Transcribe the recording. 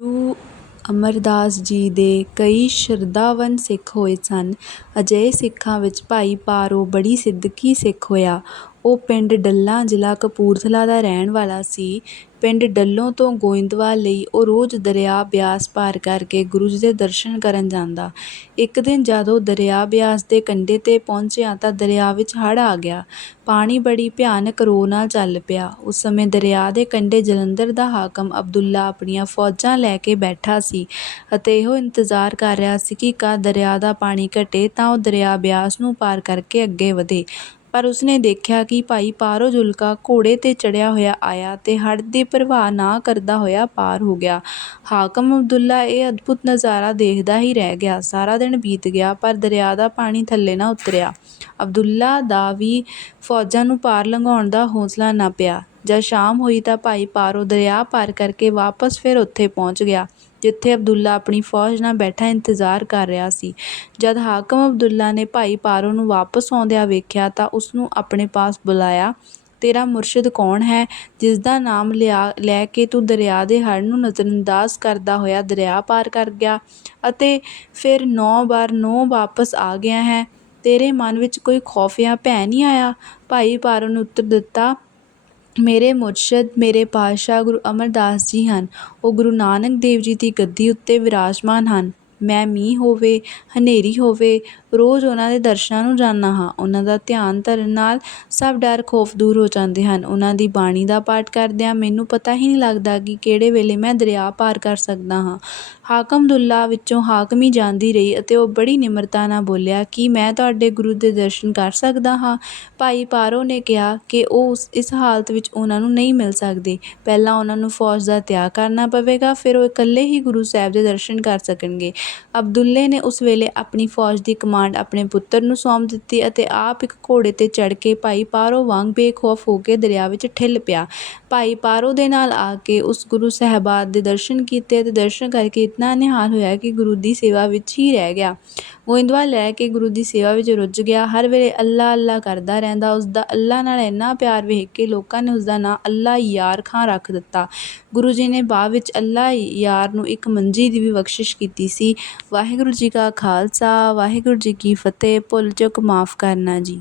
ਗੁਰੂ ਅਮਰਦਾਸ ਜੀ ਦੇ ਕਈ ਸ਼ਰਧਾਵਾਨ ਸਿੱਖ ਹੋਏ ਸਨ। ਅਜਿਹੇ ਸਿੱਖਾਂ ਵਿੱਚ ਭਾਈ ਪਾਰੋ ਬੜੀ ਸਿੱਦਕੀ ਸਿੱਖ ਹੋਇਆ। ਉਹ ਪਿੰਡ ਡੱਲਾ ਜ਼ਿਲ੍ਹਾ ਕਪੂਰਥਲਾ ਦਾ ਰਹਿਣ ਵਾਲਾ ਸੀ। ਪਿੰਡ ਡੱਲੋਂ ਤੋਂ ਗੋਇੰਦਵਾਲ ਲਈ ਉਹ ਰੋਜ਼ ਦਰਿਆ ਬਿਆਸ ਪਾਰ ਕਰਕੇ ਗੁਰੂ ਜੀ ਦੇ ਦਰਸ਼ਨ ਕਰਨ ਜਾਂਦਾ। ਇੱਕ ਦਿਨ ਜਦ ਉਹ ਦਰਿਆ ਬਿਆਸ ਦੇ ਕੰਢੇ 'ਤੇ ਪਹੁੰਚਿਆ ਤਾਂ ਦਰਿਆ ਵਿੱਚ ਹੜ੍ਹ ਆ ਗਿਆ। ਪਾਣੀ ਬੜੀ ਭਿਆਨਕ ਰੋਹ ਨਾਲ ਚੱਲ ਪਿਆ। ਉਸ ਸਮੇਂ ਦਰਿਆ ਦੇ ਕੰਢੇ ਜਲੰਧਰ ਦਾ ਹਾਕਮ ਅਬਦੁੱਲਾ ਆਪਣੀਆਂ ਫ਼ੌਜਾਂ ਲੈ ਕੇ ਬੈਠਾ ਸੀ ਅਤੇ ਇਹੋ ਇੰਤਜ਼ਾਰ ਕਰ ਰਿਹਾ ਸੀ ਕਿ ਕਦ ਦਰਿਆ ਦਾ ਪਾਣੀ ਘਟੇ ਤਾਂ ਉਹ ਦਰਿਆ ਬਿਆਸ ਨੂੰ ਪਾਰ ਕਰਕੇ ਅੱਗੇ ਵਧੇ। ਪਰ ਉਸਨੇ ਦੇਖਿਆ ਕਿ ਭਾਈ ਪਾਰੋ ਜੁਲਕਾ ਘੋੜੇ 'ਤੇ ਚੜ੍ਹਿਆ ਹੋਇਆ ਆਇਆ ਤੇ ਹੜ੍ਹ ਦੀ ਪਰਵਾਹ ਨਾ ਕਰਦਾ ਹੋਇਆ ਪਾਰ ਹੋ ਗਿਆ। ਹਾਕਮ ਅਬਦੁੱਲਾ ਇਹ ਅਦਭੁਤ ਨਜ਼ਾਰਾ ਦੇਖਦਾ ਹੀ ਰਹਿ ਗਿਆ। ਸਾਰਾ ਦਿਨ ਬੀਤ ਗਿਆ, ਪਰ ਦਰਿਆ ਦਾ ਪਾਣੀ ਥੱਲੇ ਨਾ ਉਤਰਿਆ। ਅਬਦੁੱਲਾ ਦਾ ਵੀ ਫ਼ੌਜਾਂ ਨੂੰ ਪਾਰ ਲੰਘਾਉਣ ਦਾ ਹੌਸਲਾ ਨਾ ਪਿਆ। ਜਦ ਸ਼ਾਮ ਹੋਈ ਤਾਂ ਭਾਈ ਪਾਰੋ ਦਰਿਆ ਪਾਰ ਕਰਕੇ ਵਾਪਸ ਫਿਰ ਉੱਥੇ ਪਹੁੰਚ ਗਿਆ ਜਿੱਥੇ ਅਬਦੁੱਲਾ ਆਪਣੀ ਫ਼ੌਜ ਨਾਲ ਬੈਠਾ ਇੰਤਜ਼ਾਰ ਕਰ ਰਿਹਾ ਸੀ। ਜਦ ਹਾਕਮ ਅਬਦੁੱਲਾ ਨੇ ਭਾਈ ਪਾਰੋ ਨੂੰ ਵਾਪਸ ਆਉਂਦਿਆਂ ਵੇਖਿਆ ਤਾਂ ਉਸਨੂੰ ਆਪਣੇ ਪਾਸ ਬੁਲਾਇਆ। "ਤੇਰਾ ਮੁਰਸ਼ਿਦ ਕੌਣ ਹੈ ਜਿਸ ਦਾ ਨਾਮ ਲੈ ਕੇ ਤੂੰ ਦਰਿਆ ਦੇ ਹੜ੍ਹ ਨੂੰ ਨਜ਼ਰਅੰਦਾਜ਼ ਕਰਦਾ ਹੋਇਆ ਦਰਿਆ ਪਾਰ ਕਰ ਗਿਆ ਅਤੇ ਫਿਰ ਨੌ ਬਰ ਨੌ ਵਾਪਸ ਆ ਗਿਆ ਹੈ? ਤੇਰੇ ਮਨ ਵਿੱਚ ਕੋਈ ਖ਼ੌਫ਼ ਜਾਂ ਭੈ ਨਹੀਂ ਆਇਆ?" ਭਾਈ ਪਾਰੋ ਨੇ ਉੱਤਰ ਦਿੱਤਾ, "ਮੇਰੇ ਮੁਰਸ਼ਦ ਮੇਰੇ ਪਾਤਸ਼ਾਹ ਗੁਰੂ ਅਮਰਦਾਸ ਜੀ ਹਨ। ਉਹ ਗੁਰੂ ਨਾਨਕ ਦੇਵ ਜੀ ਦੀ ਗੱਦੀ ਉੱਤੇ ਵਿਰਾਜਮਾਨ ਹਨ। ਮੈਂ ਮੀਂਹ ਹੋਵੇ, ਹਨੇਰੀ ਹੋਵੇ, ਰੋਜ਼ ਉਹਨਾਂ ਦੇ ਦਰਸ਼ਨਾਂ ਨੂੰ ਜਾਂਦਾ ਹਾਂ। ਉਹਨਾਂ ਦਾ ਧਿਆਨ ਧਰਨ ਨਾਲ ਸਭ ਡਰ ਖ਼ੌਫ਼ ਦੂਰ ਹੋ ਜਾਂਦੇ ਹਨ। ਉਹਨਾਂ ਦੀ ਬਾਣੀ ਦਾ ਪਾਠ ਕਰਦਿਆਂ ਮੈਨੂੰ ਪਤਾ ਹੀ ਨਹੀਂ ਲੱਗਦਾ ਕਿ ਕਿਹੜੇ ਵੇਲੇ ਮੈਂ ਦਰਿਆ ਪਾਰ ਕਰ ਸਕਦਾ ਹਾਂ।" ਹਾਕਮ ਅਬਦੁੱਲਾ ਵਿੱਚੋਂ ਹਾਕਮੀ ਜਾਂਦੀ ਰਹੀ ਅਤੇ ਉਹ ਬੜੀ ਨਿਮਰਤਾ ਨਾਲ ਬੋਲਿਆ, ਕਿ ਮੈਂ ਤੁਹਾਡੇ ਗੁਰੂ ਦੇ ਦਰਸ਼ਨ ਕਰ ਸਕਦਾ ਹਾਂ?" ਭਾਈ ਪਾਰੋ ਨੇ ਕਿਹਾ ਕਿ ਉਹ ਇਸ ਹਾਲਤ ਵਿੱਚ ਉਹਨਾਂ ਨੂੰ ਨਹੀਂ ਮਿਲ ਸਕਦੇ। ਪਹਿਲਾਂ ਉਹਨਾਂ ਨੂੰ ਫ਼ੌਜ ਦਾ ਤਿਆਗ ਕਰਨਾ ਪਵੇਗਾ ਫਿਰ ਉਹ ਇਕੱਲੇ ਹੀ ਗੁਰੂ ਸਾਹਿਬ ਦੇ ਦਰਸ਼ਨ ਕਰ ਸਕਣਗੇ। ਅਬਦੁੱਲੇ ਨੇ ਉਸ ਵੇਲੇ ਆਪਣੀ ਫ਼ੌਜ ਦੀ ਕਮਾਂਡ ਆਪਣੇ ਪੁੱਤਰ ਨੂੰ ਸੌਂਪ ਦਿੱਤੀ ਅਤੇ ਆਪ ਇੱਕ ਘੋੜੇ 'ਤੇ ਚੜ੍ਹ ਕੇ ਭਾਈ ਪਾਰੋ ਵਾਂਗ ਬੇਖ਼ੌਫ਼ ਹੋ ਕੇ ਦਰਿਆ ਵਿੱਚ ਠਿੱਲ ਪਿਆ। ਭਾਈ ਪਾਰੋ ਦੇ ਨਾਲ ਆ ਕੇ ਉਸ ਗੁਰੂ ਸਾਹਿਬਾਨ ਦੇ ਦਰਸ਼ਨ ਕੀਤੇ ਅਤੇ ਦਰਸ਼ਨ ਕਰਕੇ ਇਤਨਾ ਨਿਹਾਲ ਹੋਇਆ ਕਿ ਗੁਰੂ ਦੀ ਸੇਵਾ ਵਿੱਚ ਹੀ ਰਹਿ ਗਿਆ। ਗੋਇੰਦਵਾਲ ਰਹਿ ਕੇ ਗੁਰੂ ਦੀ ਸੇਵਾ ਵਿੱਚ ਰੁੱਝ ਗਿਆ। ਹਰ ਵੇਲੇ ਅੱਲ੍ਹਾ ਅੱਲ੍ਹਾ ਕਰਦਾ ਰਹਿੰਦਾ। ਉਸਦਾ ਅੱਲ੍ਹਾ ਨਾਲ ਇੰਨਾ ਪਿਆਰ ਵੇਖ ਕੇ ਲੋਕਾਂ ਨੇ ਉਸਦਾ ਨਾਂ ਅੱਲ੍ਹਾ ਯਾਰ ਖਾਂ ਰੱਖ ਦਿੱਤਾ। ਗੁਰੂ ਜੀ ਨੇ ਬਾਅਦ ਵਿੱਚ ਅੱਲ੍ਹਾ ਯਾਰ ਨੂੰ ਇੱਕ ਮੰਜੀ ਦੀ ਵੀ ਬਖ਼ਸ਼ਿਸ਼ ਕੀਤੀ ਸੀ। ਵਾਹਿਗੁਰੂ ਜੀ ਕਾ ਖ਼ਾਲਸਾ, ਵਾਹਿਗੁਰੂ ਜੀ ਜੀ ਕੀ ਫ਼ਤਿਹ। ਭੁੱਲ ਚੁੱਕ ਮਾਫ਼ ਕਰਨਾ ਜੀ।